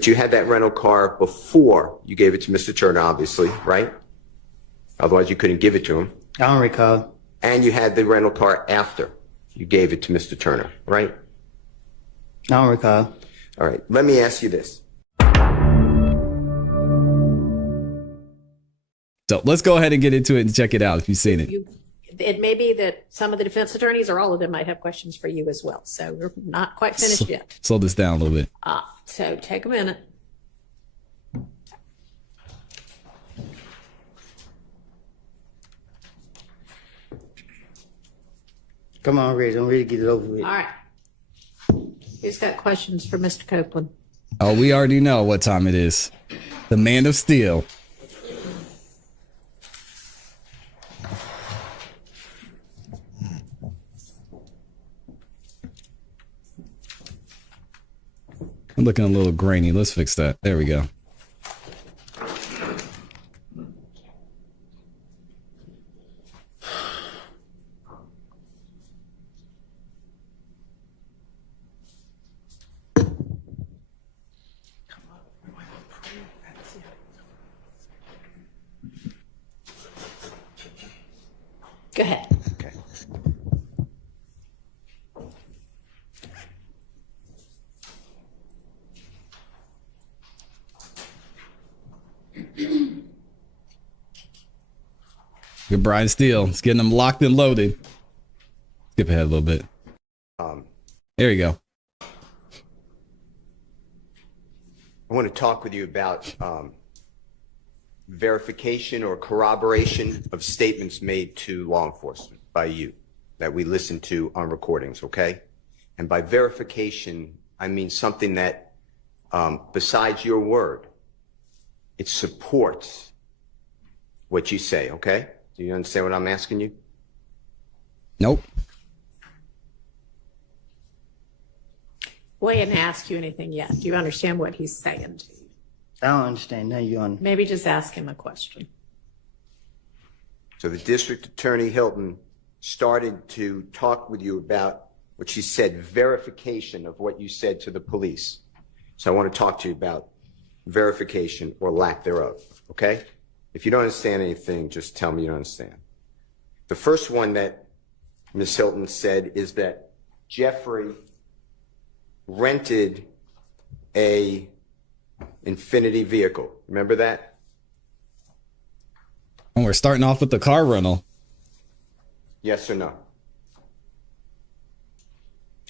But you had that rental car before you gave it to Mr. Turner, obviously, right? Otherwise, you couldn't give it to him. I don't recall. And you had the rental car after you gave it to Mr. Turner, right? I don't recall. All right, let me ask you this. So let's go ahead and get into it and check it out if you've seen it. It may be that some of the defense attorneys or all of them might have questions for you as well. So we're not quite finished yet. Slow this down a little bit. So take a minute. Come on, Reg. I'm ready to get it over with. All right. Who's got questions for Mr. Copeland? Oh, we already know what time it is. The Man of Steel. I'm looking a little grainy. Let's fix that. There we go. Go ahead. Okay. Good Brian Steele. It's getting them locked and loaded. Skip ahead a little bit. There you go. I want to talk with you about verification or corroboration of statements made to law enforcement by you that we listen to on recordings, okay? And by verification, I mean something that, besides your word, it supports what you say, okay? Do you understand what I'm asking you? Nope. Well, he didn't ask you anything yet. Do you understand what he's saying to you? I don't understand. Now you're on. Maybe just ask him a question. So the District Attorney Hilton started to talk with you about what she said, verification of what you said to the police. So I want to talk to you about verification or lack thereof, okay? If you don't understand anything, just tell me you don't understand. The first one that Ms. Hilton said is that Jeffrey rented a Infinity vehicle. Remember that? And we're starting off with the car rental. Yes or no?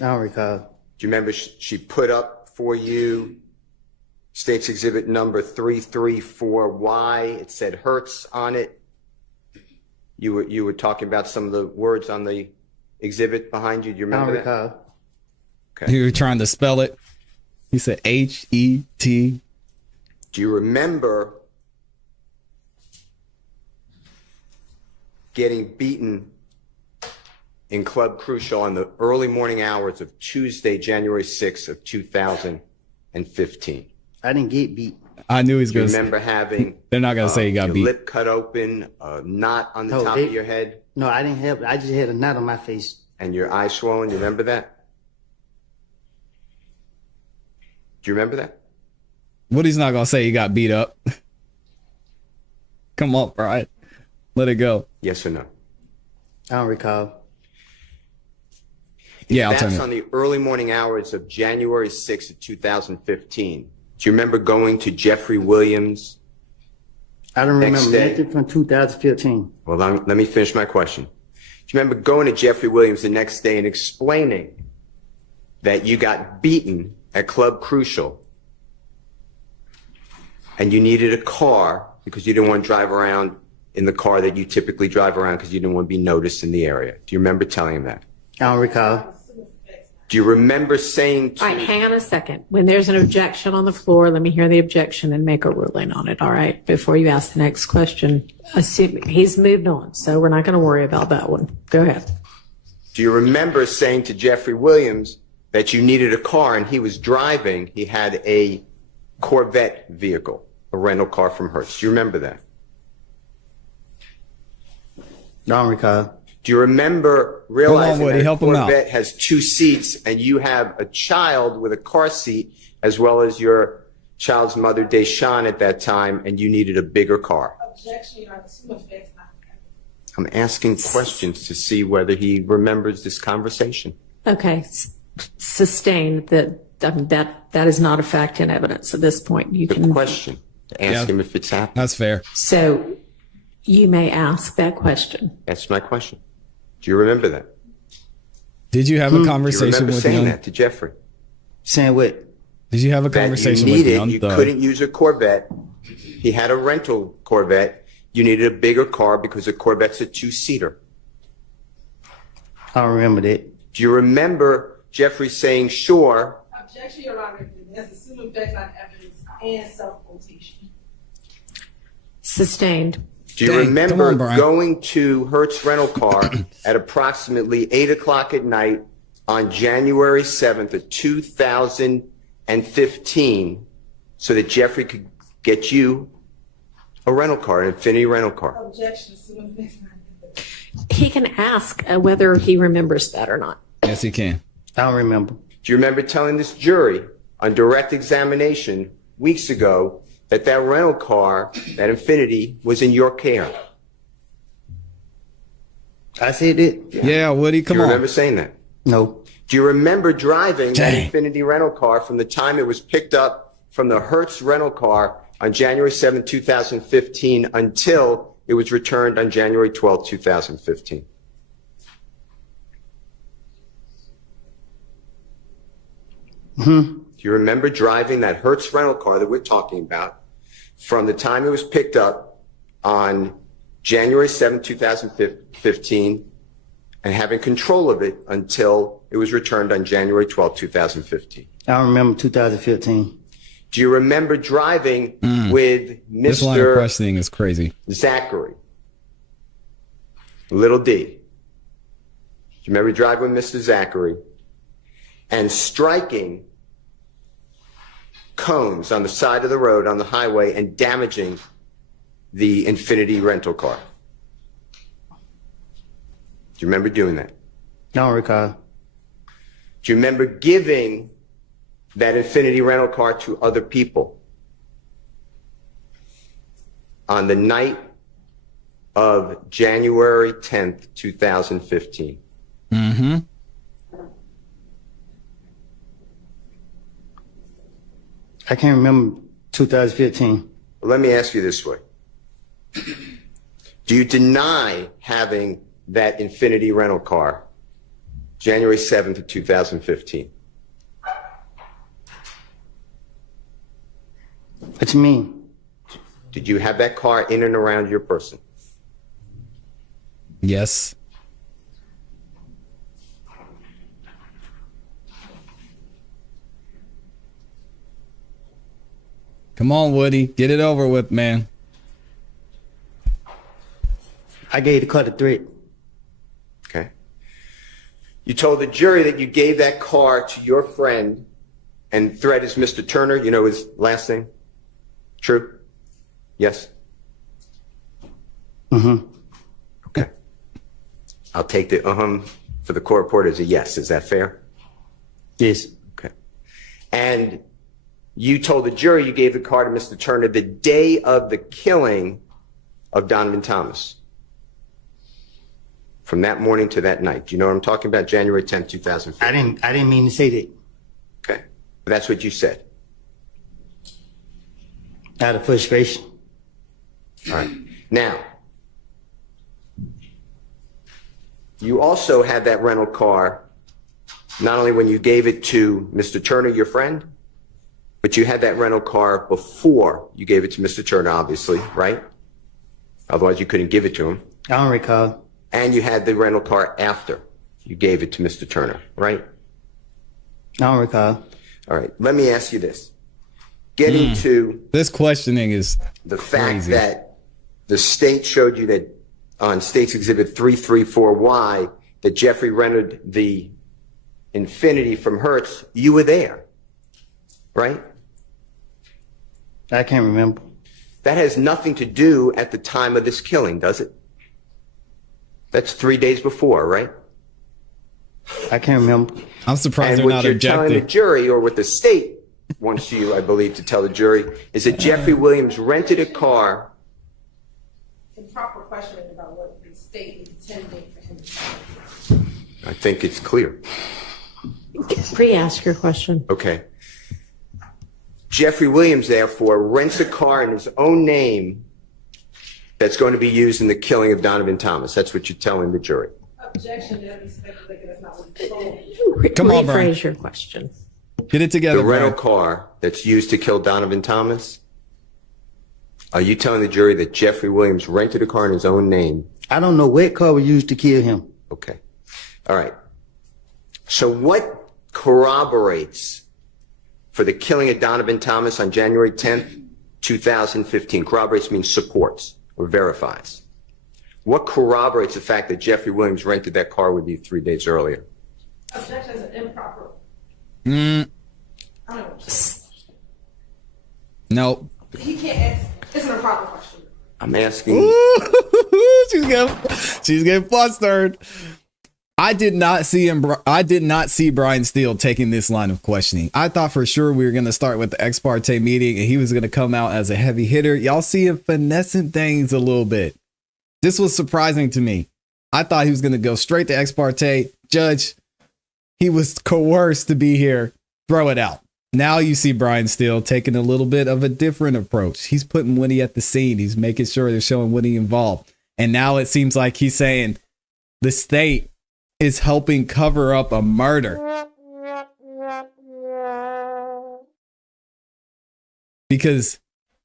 I don't recall. Do you remember she put up for you State's Exhibit number 334Y? It said Hertz on it. You were talking about some of the words on the exhibit behind you. Do you remember that? I don't recall. Okay. You were trying to spell it. He said H-E-T. Do you remember getting beaten in Club Crucial on the early morning hours of Tuesday, January 6th of 2015? I didn't get beat. I knew he was Do you going to remember having They're not going to say he got your beat. lip cut open, a knot on the No, top of your head, No, I didn't have. I just had a knot on my face. and your eye swollen? You remember that? Do you remember that? Woody's not going to say he got beat up. Come on, Brian. Let it go. Yes or no? I don't recall. Yeah, I'll turn That's it. on the early morning hours of January 6th of 2015. Do you remember going to Jeffrey Williams? I don't Next remember day. nothing from 2015. Well, let me finish my question. Do you remember going to Jeffrey Williams the next day and explaining that you got beaten at Club Crucial and you needed a car because you didn't want to drive around in the car that you typically drive around because you didn't want to be noticed in the area? Do you remember telling him that? I don't recall. Do you remember saying to... All right, hang on a second. When there's an objection on the floor, let me hear the objection and make a ruling on it, all right? Before you ask the next question. Assume he's moved on, so we're not going to worry about that one. Go ahead. Do you remember saying to Jeffrey Williams that you needed a car and he was driving, he had a Corvette vehicle, a rental car from Hertz? Do you remember that? I don't recall. Do you remember realizing Woody, that a help him out. Corvette has two seats and you have a child with a car seat as well as your child's mother, Deshawn, at that time, and you needed a bigger car. Objection, Your Honor. Two effects not. I'm asking questions to see whether he remembers this conversation. Okay, sustained that is not a fact in evidence at this point. You The can question, to ask him if it's happened. That's fair. So you may ask that question. That's my question. Do you remember that? Did you have a Do you conversation remember with saying young? that to Jeffrey? Saying what? Did you have a That you conversation with needed, young you thug? couldn't use a Corvette. He had a rental Corvette. You needed a bigger car because a Corvette's a two-seater. I don't remember that. Do you remember Jeffrey saying, sure, Objection, Your Honor. That's assumed effects not evidence and self-quotation. Sustained. do you Dang, remember come on, Brian. going to Hertz rental car at approximately 8 o'clock at night on January 7th of 2015 so that Jeffrey could get you a rental car, an Infinity rental car? Objection, assumed effects not evidence. He can ask whether he remembers that or not. Yes, he can. I don't remember. Do you remember telling this jury on direct examination weeks ago that that rental car, that Infinity, was in your care? I said it. Yeah, Woody, Do come you on. remember saying that? No. Do you remember driving that Dang. Infinity rental car from the time it was picked up from the Hertz rental car on January 7, 2015 until it was returned on January 12, 2015? Do you remember driving that Hertz rental car that we're talking about from the time it was picked up on January 7, 2015 and having control of it until it was returned on January 12, 2015? I don't remember 2015. Do you remember driving with This line of Mr. questioning is crazy. Zachary? Little D. Do you remember driving with Mr. Zachary and striking cones on the side of the road on the highway and damaging the Infinity rental car? Do you remember doing that? I don't recall. Do you remember giving that Infinity rental car to other people on the night of January 10th, 2015? Mm-hmm. I can't remember 2015. Well, let me ask you this way. Do you deny having that Infinity rental car January 7th of 2015? What you mean? Did you have that car in and around your person? Yes. Come on, Woody. Get it over with, man. I gave the car to Threat. Okay. You told the jury that you gave that car to your friend, and threat is Mr. Turner. You know his last name? True? Yes? Mm-hmm. Okay. I'll take the for the court report as a yes. Is that fair? Yes. Okay. And you told the jury you gave the car to Mr. Turner the day of the killing of Donovan Thomas. From that morning to that night. Do you know what I'm talking about? January 10th, 2015. I didn't mean to say that. Okay. But that's what you said. Out of frustration. All right. Now, you also had that rental car, not only when you gave it to Mr. Turner, your friend, but you had that rental car before you gave it to Mr. Turner, obviously, right? Otherwise, you couldn't give it to him. I don't recall. And you had the rental car after you gave it to Mr. Turner, right? I don't recall. All right. Let me ask you this. Getting to This questioning is the fact crazy. that the state showed you that on State's Exhibit 334Y that Jeffrey rented the Infinity from Hertz, you were there, right? I can't remember. That has nothing to do at the time of this killing, does it? That's 3 days before, right? I can't remember. I'm surprised And they're what not you're telling the objecting. jury or what the state wants you, I believe, to tell the jury is that Jeffrey Williams rented a car. Improper questioning about what the state is intending for him to do. I think it's clear. Re-ask your question. Okay. Jeffrey Williams, therefore, rents a car in his own name that's going to be used in the killing of Donovan Thomas. That's what you're telling the jury. Objection, that is speculating, that's not what he's told. Come on, Brian. Rephrase your question. Get it together, The rental Brian. car that's used to kill Donovan Thomas, are you telling the jury that Jeffrey Williams rented a car in his own name? I don't know what car was used to kill him. Okay. All right. So what corroborates for the killing of Donovan Thomas on January 10th, 2015? Corroborates means supports or verifies. What corroborates the fact that Jeffrey Williams rented that car with you 3 days earlier? Objection is an improper. I don't know. No. He can't ask, it's an improper question. I'm asking. she's getting flustered. I did not see Brian Steele taking this line of questioning. I thought for sure we were going to start with the ex parte meeting and he was going to come out as a heavy hitter. Y'all see him finessing things a little bit. This was surprising to me. I thought he was going to go straight to ex parte. Judge, he was coerced to be here. Throw it out. Now you see Brian Steele taking a little bit of a different approach. He's putting Winnie at the scene. He's making sure they're showing Winnie involved. And now it seems like he's saying the state is helping cover up a murder. Because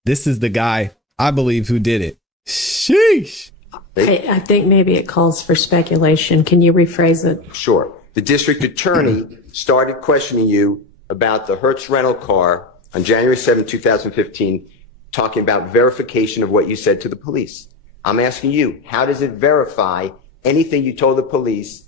this is the guy, I believe, who did it. Sheesh. I think maybe it calls for speculation. Can you rephrase it? Sure. The district attorney started questioning you about the Hertz rental car on January 7, 2015, talking about verification of what you said to the police. I'm asking you, how does it verify anything you told the police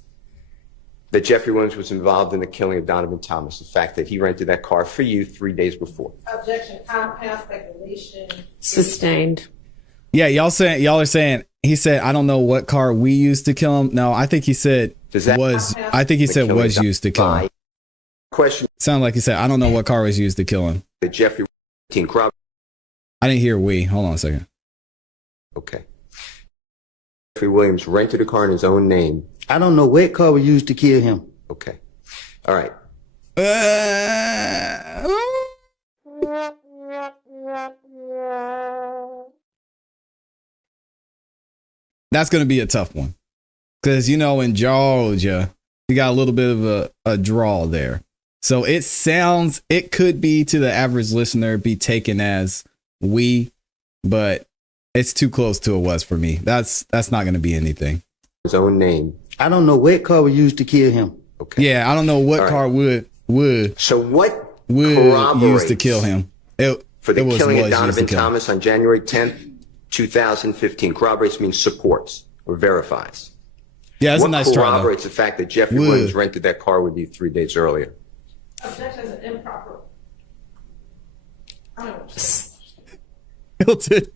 that Jeffrey Williams was involved in the killing of Donovan Thomas, the fact that he rented that car for you 3 days before? Objection, compound speculation. Sustained. Yeah, y'all are saying he said, I don't know what car we used to kill him. No, I think he said was used to kill him. Question. Sounded like he said, I don't know what car was used to kill him. The Jeffrey Williams. I didn't hear we. Hold on a second. Okay. Jeffrey Williams rented a car in his own name. I don't know what car was used to kill him. Okay. All right. That's going to be a tough one. Because, in Georgia, you got a little bit of a draw there. So it could be to the average listener be taken as we, but it's too close to a was for me. That's not going to be anything. His own name. I don't know what car was used to kill him. Okay. Yeah, I don't know what car would So what would use to kill him for the killing of Donovan Thomas on January 10th, 2015? Corroborates means supports or verifies. Yeah, that's a nice try. What corroborates the fact that Jeffrey Williams rented that car with you 3 days earlier? Objection is an improper. I don't know. Hilton,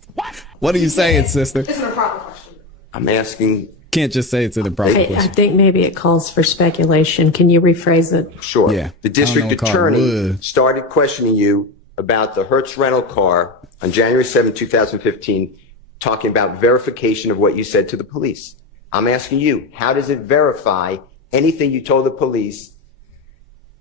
what are you saying, sister? It's an improper question. I'm asking. Can't just say it's an improper question. I think maybe it calls for speculation. Can you rephrase it? Sure. Yeah. The district attorney started questioning you about the Hertz rental car on January 7, 2015, talking about verification of what you said to the police. I'm asking you, how does it verify anything you told the police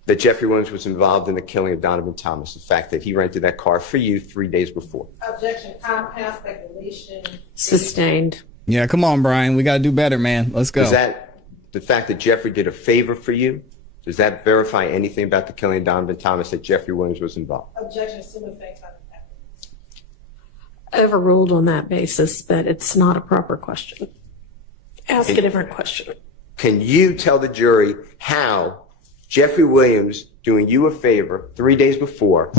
that Jeffrey Williams was involved in the killing of Donovan Thomas, the fact that he rented that car for you 3 days before? Objection, compound speculation. Sustained. Yeah, come on, Brian. We got to do better, man. Let's go. Is that the fact that Jeffrey did a favor for you? Does that verify anything about the killing of Donovan Thomas, that Jeffrey Williams was involved? Objection, assume effects on the evidence. Overruled on that basis, but it's not a proper question. Ask a different question. Can you tell the jury how Jeffrey Williams doing you a favor 3 days before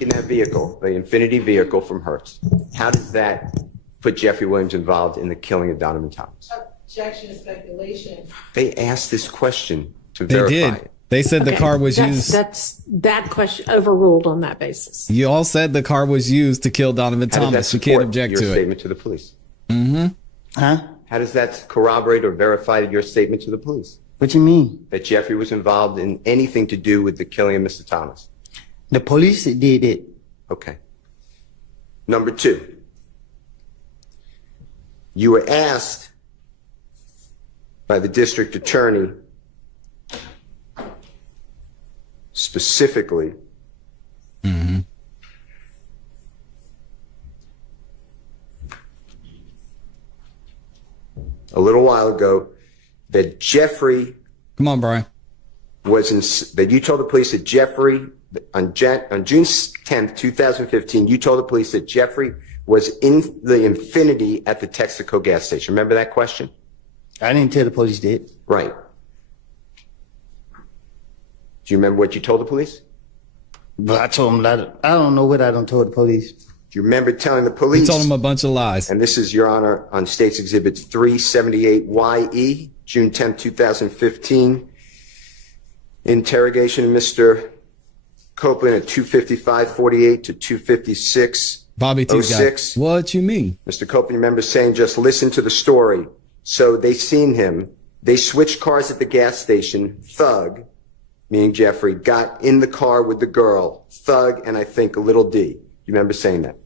in that vehicle, the Infinity vehicle from Hertz, how does that put Jeffrey Williams involved in the killing of Donovan Thomas? Objection, speculation. They asked this question to They verify did. it. They said the car was used. That's that question overruled on that basis. You all said the car was used to kill Donovan How does that Thomas. You can't support object your to it. statement to the police? Huh? How does that corroborate or verify your statement to the police? What you mean? That Jeffrey was involved in anything to do with the killing of Mr. Thomas? The police did it. Okay. Number two, you were asked by the district attorney specifically a little while ago that Jeffrey Come on, Brian. that you told the police that Jeffrey on June 10th, 2015, you told the police that Jeffrey was in the Infinity at the Texaco gas station. Remember that question? I didn't tell the police that. Right. Do you remember what you told the police? But I told them I don't know what I done told the police. Do you remember telling the police? You told him a bunch of lies. And this is, Your Honor, on State's Exhibit 378YE, June 10th, 2015. Interrogation of Mr. Copeland at 255:48 to 256. Bobby T. guy. What you mean? Mr. Copeland, remember saying, just listen to the story. So they seen him. They switched cars at the gas station. Thug, meaning Jeffrey, got in the car with the girl. Thug and I think a little D. You remember saying that?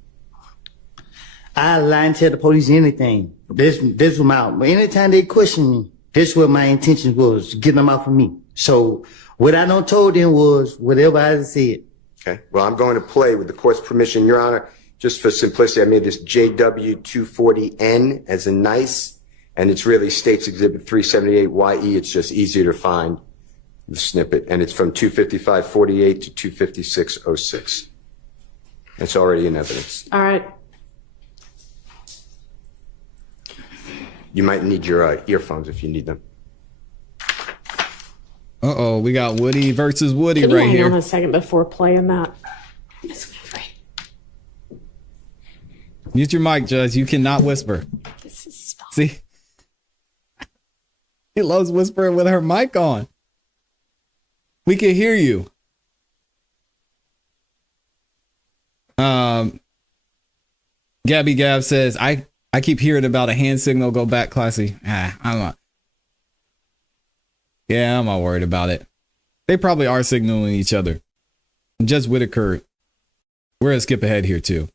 I lie and tell the police anything. This was my, anytime they question me, this what my intention was, getting them out of me. So what I done told them was whatever I said. Okay. Well, I'm going to play with the court's permission, Your Honor. Just for simplicity, I made this JW240N as a nice, and it's really State's Exhibit 378YE. It's just easier to find the snippet, and it's from 255:48 to 256:06. It's already in evidence. All right. You might need your earphones if you need them. Uh-oh, we got Woody versus Woody Could you right hang on here. a second before playing that? Yes, Winfrey. Mute your mic, Judge. You cannot whisper. This is fun. See? He loves whispering with her mic on. We can hear you. Gabby Gab says, I keep hearing about a hand signal, go back, ClassE. I'm not. Yeah, I'm not worried about it. They probably are signaling each other. Judge Whitaker, we're gonna skip ahead here too.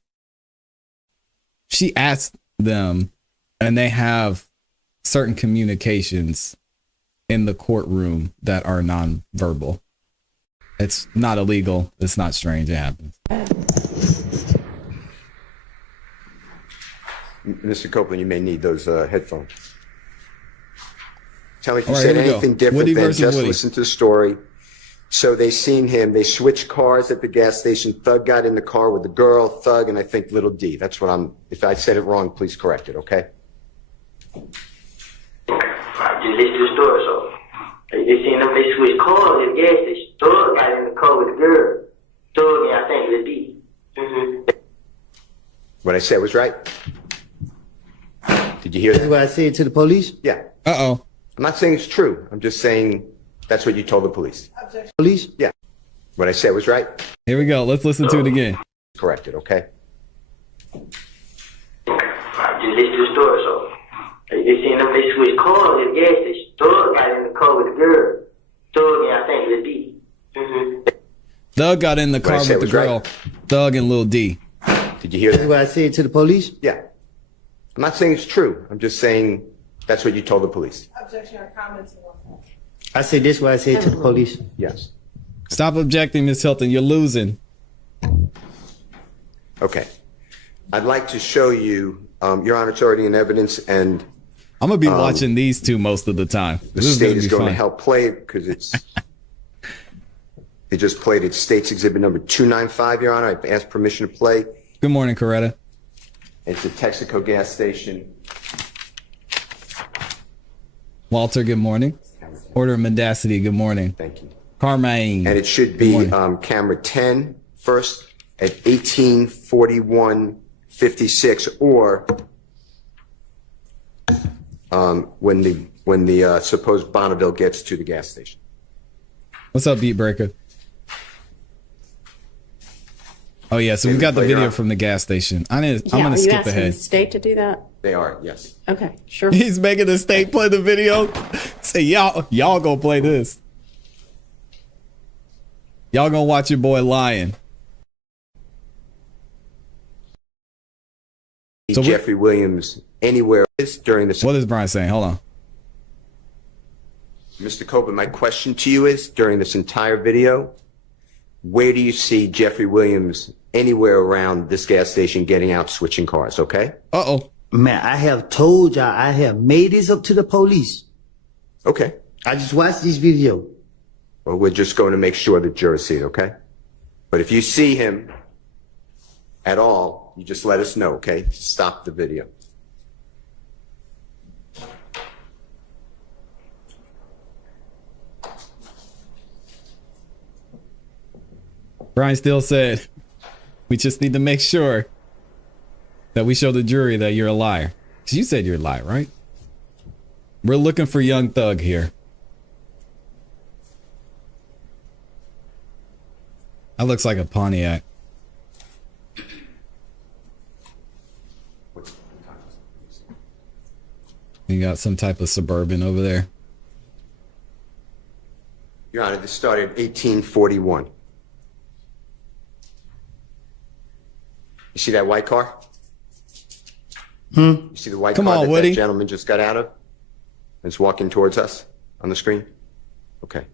She asked them, and they have certain communications in the courtroom that are nonverbal. It's not illegal. It's not strange. It happens. Mr. Copeland, you may need those headphones. Tell me if you All right, said here we go. anything different Woody than versus just Woody. listen to the story. So they seen him. They switched cars at the gas station. Thug got in the car with the girl. Thug and I think little D. That's what I'm. If I said it wrong, please correct it. Okay. I just listened to the story, so they seen them, they switched cars at the gas station. Thug got in the car with the girl. Thug and I think the D. What I said was right. Did you hear That's that? what I said to the police. Yeah. Uh-oh. I'm not saying it's true. I'm just saying that's what you told the police. Police. Yeah. What I said was right. Here we go. Let's listen to it again. Correct it. Okay. I just listened to the story, so they seen them, they switched cars at the gas station. Thug got in the car with the girl. Thug and I think the D. Thug got in the What I car said with the was girl. right. Thug and Lil D. Did you hear That's that? what I said to the police. Yeah. I'm not saying it's true. I'm just saying that's what you told the police. Objection or comments on that? I said this what I said to the police. Yes. Stop objecting, Miss Hilton. You're losing. Okay. I'd like to show you, Your Honor, it's already in evidence, and I'm going to be watching these two most of the time. the This state gonna is be going to fun. help play it because it's. They just played it. State's Exhibit number 295, Your Honor. I asked permission to play. Good morning, Coretta. It's a Texaco gas station. Walter, good morning. Order of Mendacity, good morning. Thank you. Carmine. And it should be camera 10 first at 18:41:56, or when the supposed Bonneville gets to the gas station. What's up, Beat Breaker? Oh, yeah, so we've got the Play it video out. from the gas station. I'm going Yeah, to are you skip asking the ahead. state to do that? They are, yes. Okay, sure. He's making the state play the video. Say, y'all go play this. Y'all gonna watch your boy lying. So Jeffrey Williams anywhere during this. what is Brian saying? Hold on. Mr. Copeland, my question to you is, during this entire video, where do you see Jeffrey Williams anywhere around this gas station getting out, switching cars, okay? Uh-oh. Man, I have told y'all, I have made this up to the police. Okay. I just watched this video. Well, we're just going to make sure the jurors see it, okay? But if you see him at all, you just let us know, okay? Stop the video. Brian Steele said, we just need to make sure that we show the jury that you're a liar. 'Cause you said you're a liar, right? We're looking for Young Thug here. That looks like a Pontiac. You got some type of Suburban over there. Your Honor, this started 1841. You see that white car? You see the white Come car on, that Woody. that gentleman just got out of? It's walking towards us on the screen? Okay.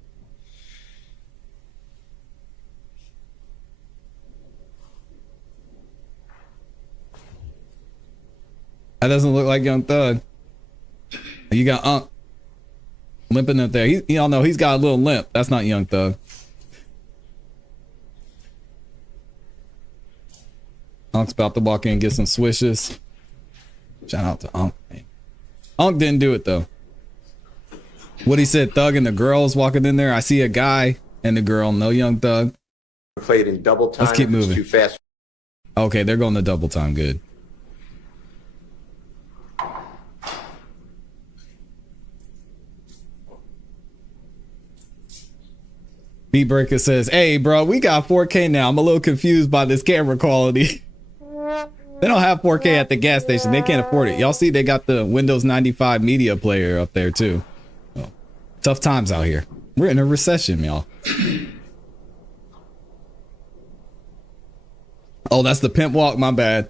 That doesn't look like Young Thug. You got Unc limping up there. Y'all know he's got a little limp. That's not Young Thug. Unc's about to walk in and get some swishes. Shout out to Unc. Man. Unc didn't do it though. What he said, Thug and the girls walking in there. I see a guy and the girl. No Young Thug. Play it in double time. Let's keep If it's moving. too fast. Okay, they're going to double time. Good. Beat Breaker says, hey, bro, we got 4K now. I'm a little confused by this camera quality. They don't have 4K at the gas station. They can't afford it. Y'all see they got the Windows 95 media player up there, too. Oh, tough times out here. We're in a recession, y'all. Oh, that's the pimp walk. My bad.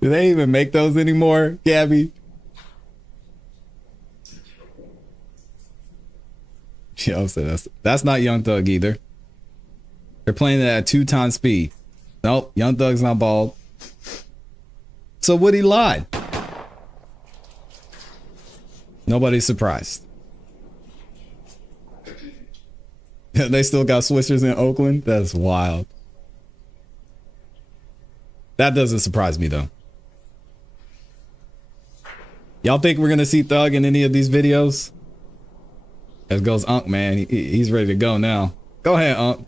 Do they even make those anymore, Gabby? Yo, so that's not Young Thug either. They're playing it at 2x speed. Nope, Young Thug's not bald. So Woody lied. Nobody's surprised. They still got switchers in Oakland? That's wild. That doesn't surprise me though. Y'all think we're gonna see Thug in any of these videos? There goes Unc, man. He's ready to go now. Go ahead, Unc.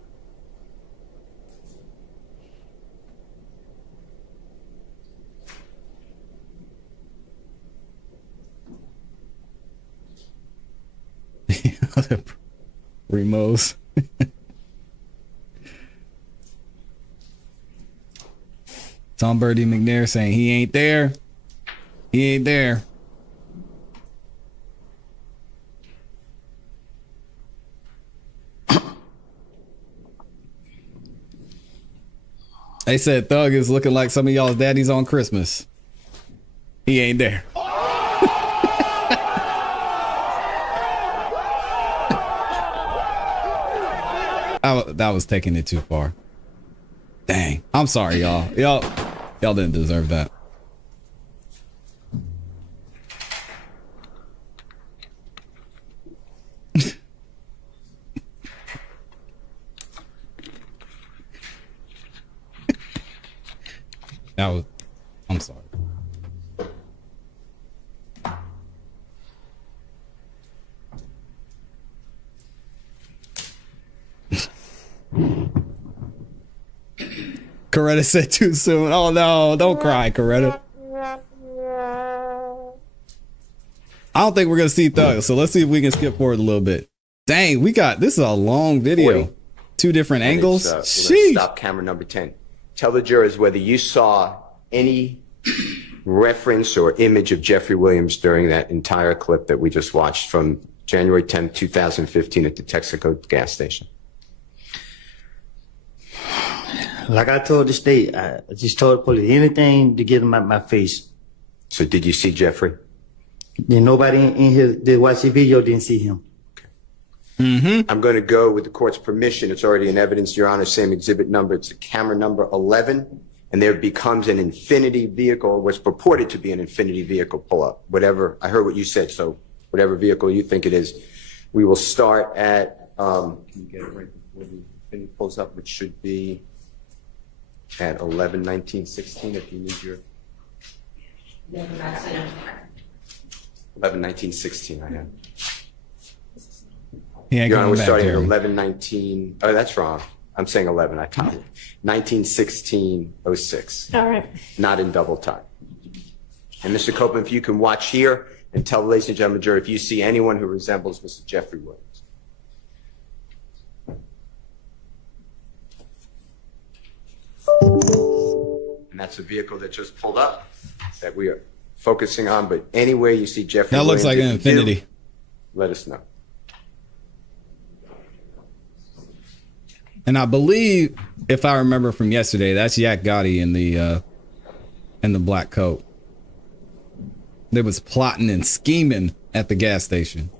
Remos. Tom Birdie McNair saying he ain't there. He ain't there. They said Thug is looking like some of y'all's daddies on Christmas. He ain't there. That was taking it too far. Dang. I'm sorry, y'all. Y'all didn't deserve that. I'm sorry. Coretta said too soon. Oh no, don't cry, Coretta. I don't think we're gonna see Thug, so let's see if we can skip forward a little bit. Dang, this is a long video. 40. 2 different angles. We're gonna Sheesh. stop camera number 10. Tell the jurors whether you saw any reference or image of Jeffrey Williams during that entire clip that we just watched from January 10th, 2015 at the Texaco gas station. Like I told the state, I just told the police anything to get him out my face. So did you see Jeffrey? Then nobody in here that watched the video didn't see him. I'm going to go with the court's permission. It's already in evidence, Your Honor, same exhibit number. It's a camera number 11, and there becomes an infinity vehicle, what's purported to be an infinity vehicle pull-up. Whatever, I heard what you said, so whatever vehicle you think it is. We will start at, can you get it right before the infinity pulls up, which should be at 11:19:16 if you need your... 11:19:16, I have. He ain't Your Honor, coming we're back, starting at Jeremy. 11:19. Oh, that's wrong. I'm saying 11. I counted. 19:16:06. All right. Not in double time. And Mr. Copeland, if you can watch here and tell the ladies and gentlemen jury if you see anyone who resembles Mr. Jeffrey Williams. And that's the vehicle that just pulled up that we are focusing on. But anywhere you see Jeffrey That Williams, looks like an if you do, infinity. let us know. And I believe, if I remember from yesterday, that's Yak Gotti in the black coat. They was plotting and scheming at the gas station.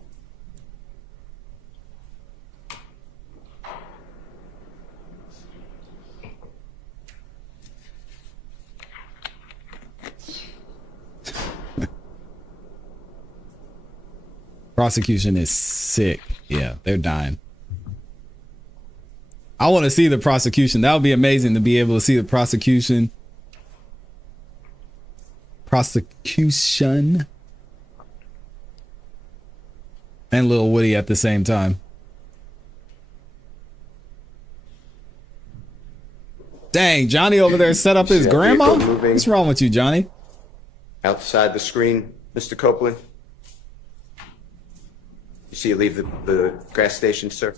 Prosecution is sick. Yeah, they're dying. I want to see the prosecution. That would be amazing to be able to see the prosecution. Prosecution. And Lil Woody at the same time. Dang, Johnny over there set up his See that grandma? vehicle moving? What's wrong with you, Johnny? Outside the screen, Mr. Copeland. You see it leave the gas station, sir?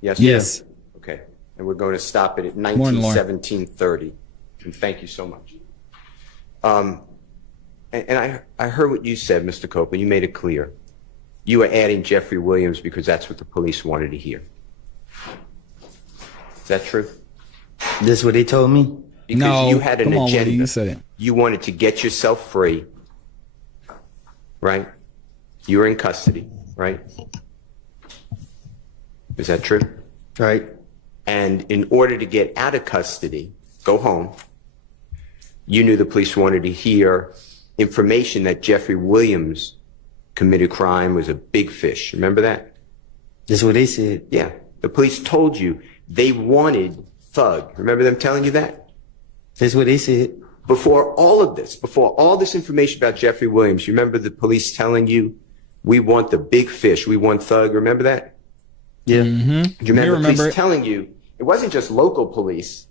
Yes? Yes. Okay. And we're going to stop it at Morning, Lauren. 19:17:30. And thank you so much. And I heard what you said, Mr. Copeland. You made it clear. You were adding Jeffrey Williams because that's what the police wanted to hear. Is that true? That's what they told me. Because No, you had an come on, Woody, agenda. you said it. You wanted to get yourself free, right? You were in custody, right? Is that true? Right. And in order to get out of custody, go home, you knew the police wanted to hear information that Jeffrey Williams committed crime, was a big fish. Remember that? That's what they said. Yeah. The police told you they wanted Thug. Remember them telling you that? That's what they said. Before all of this, before all this information about Jeffrey Williams, you remember the police telling you, we want the big fish, we want Thug. Remember that? Yeah. Do you remember, remember police it. telling you, it wasn't just local police,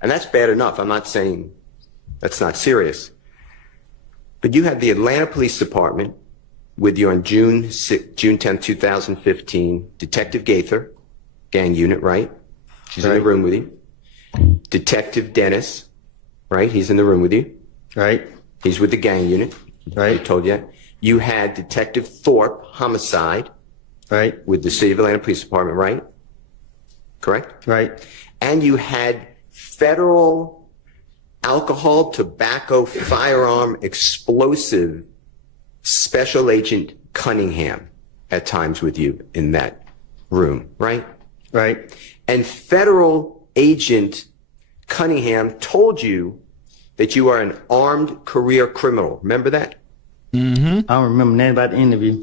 and that's bad enough. I'm not saying that's not serious. But you had the Atlanta Police Department with you on June 10, 2015, Detective Gaither, gang unit, right? She's in the Right. room with you. Detective Dennis, right? He's in the room with you. Right. He's with the gang unit. I Right. told you. You had Detective Thorpe, homicide, Right. with the City of Atlanta Police Department, right? Correct? Right. And you had federal alcohol, tobacco, firearm, explosive special agent Cunningham at times with you in that room, right? Right. And federal agent Cunningham told you that you are an armed career criminal. Remember that? I don't remember nothing about the interview.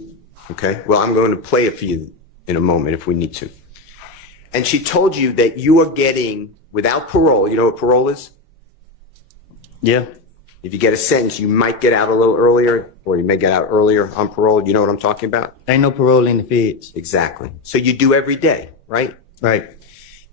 Okay. Well, I'm going to play it for you in a moment if we need to. And she told you that you are getting, without parole, you know what parole is? Yeah. If you get a sentence, you might get out a little earlier, or you may get out earlier on parole. You know what I'm talking about? Ain't no parole in the feds. Exactly. So you do every day, right? Right.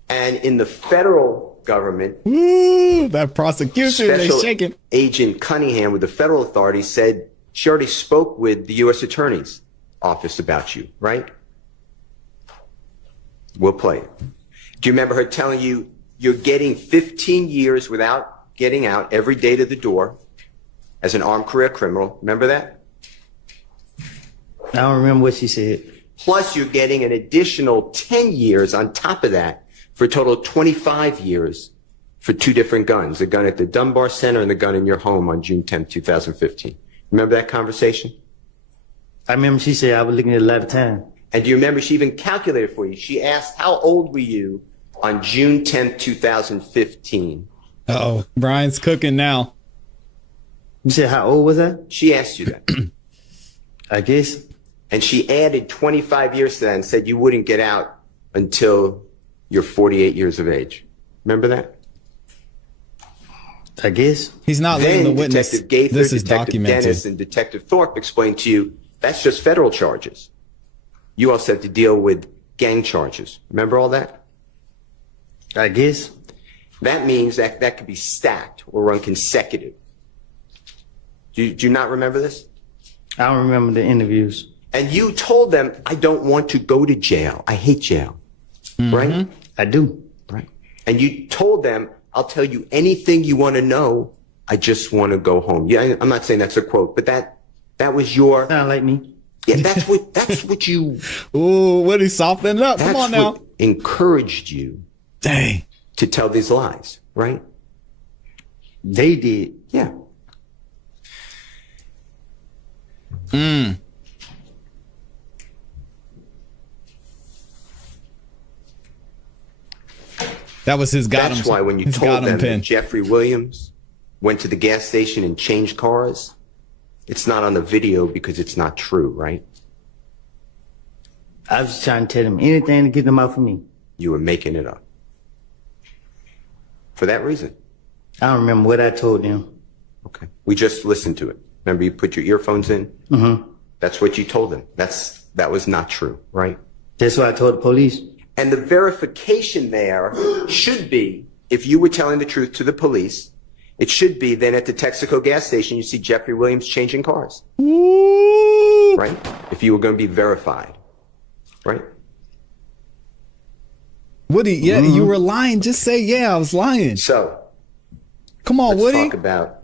And in the federal government, Ooh, that prosecution, they Special shaking. Agent Cunningham with the federal authorities said she already spoke with the U.S. Attorney's office about you, right? We'll play it. Do you remember her telling you you're getting 15 years without getting out every day to the door as an armed career criminal? Remember that? I don't remember what she said. Plus you're getting an additional 10 years on top of that for a total of 25 years for two different guns, the gun at the Dunbar Center and the gun in your home on June 10th, 2015. Remember that conversation? I remember she said I was looking at a lot of time. And do you remember she even calculated for you? She asked, how old were you on June 10th, 2015? Uh-oh. Brian's cooking now. You said how old was I? She asked you that. I guess. And she added 25 years to that and said you wouldn't get out until you're 48 years of age. Remember that? I guess. He's not letting the Then witness. Detective Gaither, This is Detective documented. Dennis, and Detective Thorpe explained to you that's just federal charges. You also have to deal with gang charges. Remember all that? I guess. That means that that could be stacked or run consecutive. Do you not remember this? I don't remember the interviews. And you told them, I don't want to go to jail. I hate jail. Right? I do. Right. And you told them, I'll tell you anything you want to know. I just want to go home. Yeah, I'm not saying that's a quote, but that was your, Sound like me. yeah, that's what you, Ooh, what he softened it up. Come that's on now. what encouraged you Dang. to tell these lies, right? They did. Yeah. That was his got That's him. why when you his told got him them that pin. Jeffrey Williams went to the gas station and changed cars, it's not on the video because it's not true, right? I was trying to tell them anything to get them out for me. You were making it up. For that reason. I don't remember what I told them. Okay. We just listened to it. Remember you put your earphones in? Mm-hmm. That's what you told them. That was not true, right? That's what I told the police. And the verification there should be, if you were telling the truth to the police, it should be then at the Texaco gas station, you see Jeffrey Williams changing cars. Ooh. Right? If you were going to be verified. Right? Woody, yeah, you were lying. Just say, yeah, I was lying. So, Come on, let's Woody. talk about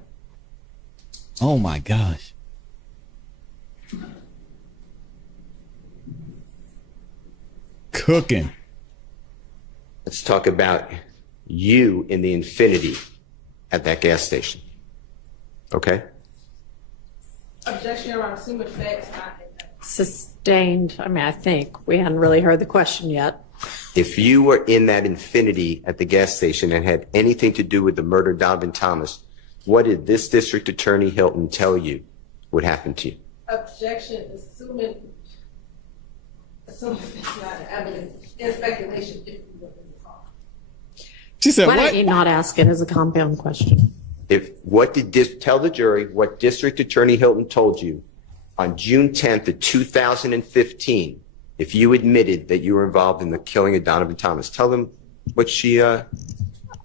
Oh my gosh. Cooking. let's talk about you in the Infinity at that gas station. Okay? Objection, Your Honor, assuming facts not in that. Sustained. I mean, I think we hadn't really heard the question yet. If you were in that Infinity at the gas station and had anything to do with the murder of Donovan Thomas, what did this District Attorney Hilton tell you would happen to you? Objection, assuming facts not in evidence, in speculation, if you were in the car. She said, Why what? don't you not ask it as a compound question? Tell the jury what District Attorney Hilton told you on June 10th of 2015 if you admitted that you were involved in the killing of Donovan Thomas. Tell them what she,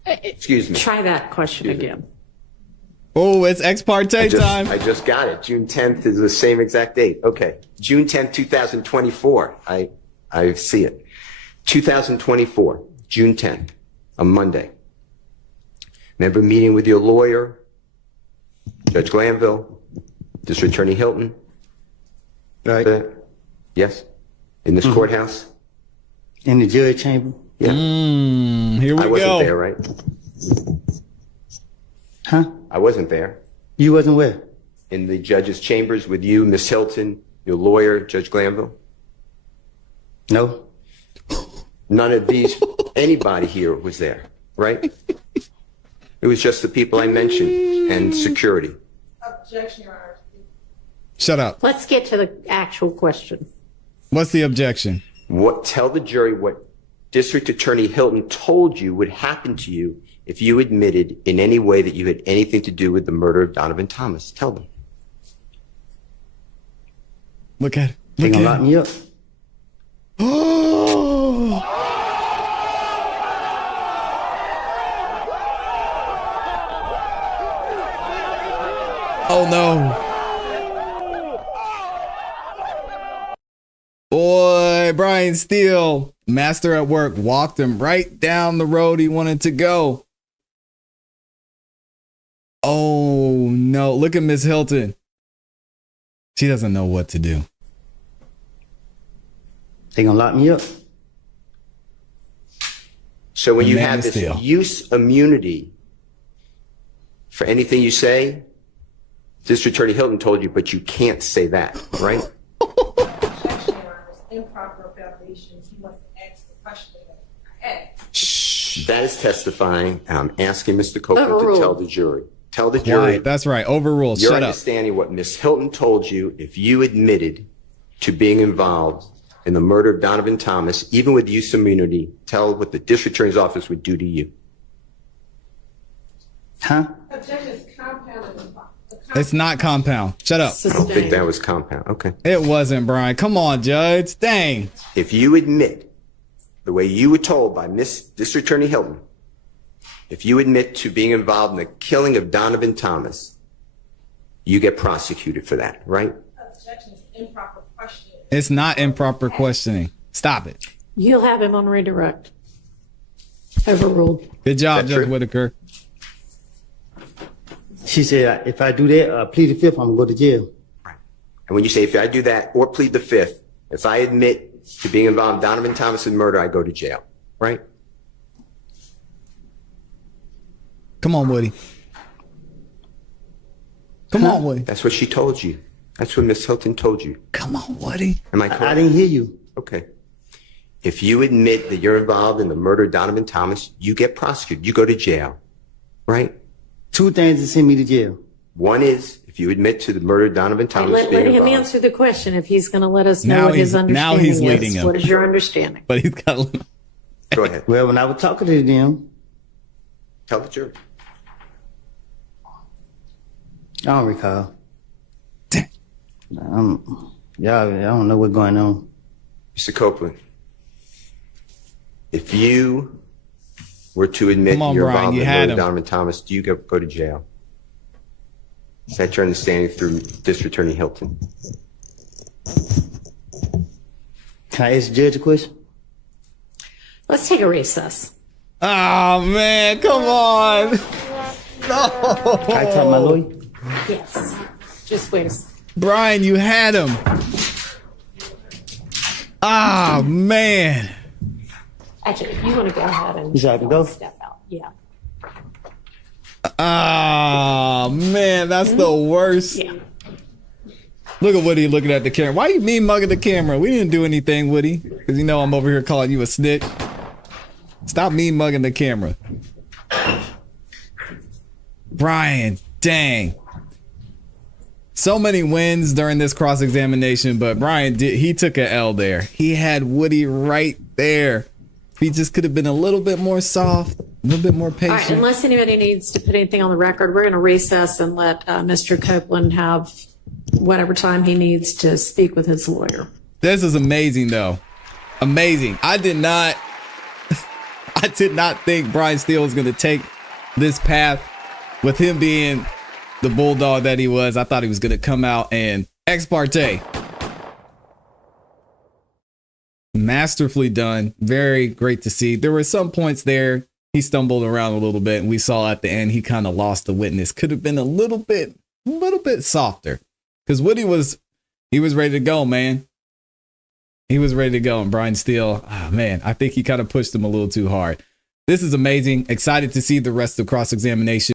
excuse me. Try that question again. Oh, it's ex parte time. I just got it. June 10th is the same exact date. Okay. June 10th, 2024. I see it. 2024, June 10th, a Monday. Remember meeting with your lawyer, Judge Glanville, District Attorney Hilton? Right. Yes? In this courthouse? In the judge chamber. Yeah. Here we I wasn't go. there, right? Huh? I wasn't there. You wasn't where? In the judge's chambers with you, Miss Hilton, your lawyer, Judge Glanville? No. None of these, anybody here was there, right? It was just the people I mentioned and security. Objection, Your Honor. Shut up. Let's get to the actual question. What's the objection? Tell the jury what District Attorney Hilton told you would happen to you if you admitted in any way that you had anything to do with the murder of Donovan Thomas. Tell them. Look at it. They Look gonna lock at it. me up. Oh no. Boy, Brian Steele, master at work, walked him right down the road he wanted to go. Oh no, look at Miss Hilton. She doesn't know what to do. They gonna lock me up. So when The you man have is this still. use immunity for anything you say, District Attorney Hilton told you, but you can't say that, right? Objection, Your Honor, is improper evaluations. He must ask the question that I asked. That is testifying. I'm asking Mr. Copeland to Overruled. tell the jury. Tell the jury Right, that's right. Overruled. you're Shut up. understanding what Miss Hilton told you if you admitted to being involved in the murder of Donovan Thomas, even with use immunity. Tell what the District Attorney's Office would do to you. Huh? Objection is compounded. It's not compound. Shut up. I don't think Sustained. that was compound. Okay. It wasn't, Brian. Come on, Judge. Dang. If you admit the way you were told by Miss District Attorney Hilton, if you admit to being involved in the killing of Donovan Thomas, you get prosecuted for that, right? Objection is improper questioning. It's not improper questioning. Stop it. You'll have him on redirect. Overruled. Good job, That Judge true? Whitaker. She said, if I do that, plead the fifth, I'm gonna go to jail. And when you say, if I do that or plead the fifth, if I admit to being involved in Donovan Thomas's murder, I go to jail, right? Come on, Woody. Come on, Woody. That's what she told you. That's what Miss Hilton told you. Come on, Woody. Am I I correct? didn't hear you. Okay. If you admit that you're involved in the murder of Donovan Thomas, you get prosecuted. You go to jail, right? Two things to send me to jail. One is if you admit to the murder of Donovan Thomas Let being him involved. answer the question if he's going to let us know Now what his he's- now understanding he's leading is. him. What is your understanding? But he's got. Go ahead. Well, when I was talking to them, Tell the jury. I don't recall. Y'all, I don't know what's going on. Mr. Copeland, if you were to admit Come on, you're Brian, involved you in the had murder of him. Donovan Thomas, do you go to jail? Is that your understanding through District Attorney Hilton? Can I ask the judge a question? Let's take a recess. Oh, man. Come on. Can I talk to my lawyer? Yes. Just wait a second. Brian, you had him. Ah, man. Actually, if you want to go ahead and You said I can go? step out. Yeah. Ah, man. That's the worst. Yeah. Look at Woody looking at the camera. Why you mean mugging the camera? We didn't do anything, Woody. Because you know I'm over here calling you a snitch. Stop mean mugging the camera. Brian, dang. So many wins during this cross-examination, but Brian he took a L there. He had Woody right there. He just could have been a little bit more soft, a little bit more All right. patient. Unless anybody needs to put anything on the record, we're going to recess and let Mr. Copeland have whatever time he needs to speak with his lawyer. This is amazing, though. Amazing. I did not think Brian Steele was going to take this path with him being the bulldog that he was. I thought he was going to come out and ex parte. Masterfully done. Very great to see. There were some points there he stumbled around a little bit, and we saw at the end he kind of lost the witness. Could have been a little bit softer, because Woody was ready to go, man. He was ready to go, and Brian Steele, man, I think he kind of pushed him a little too hard. This is amazing. Excited to see the rest of cross-examination.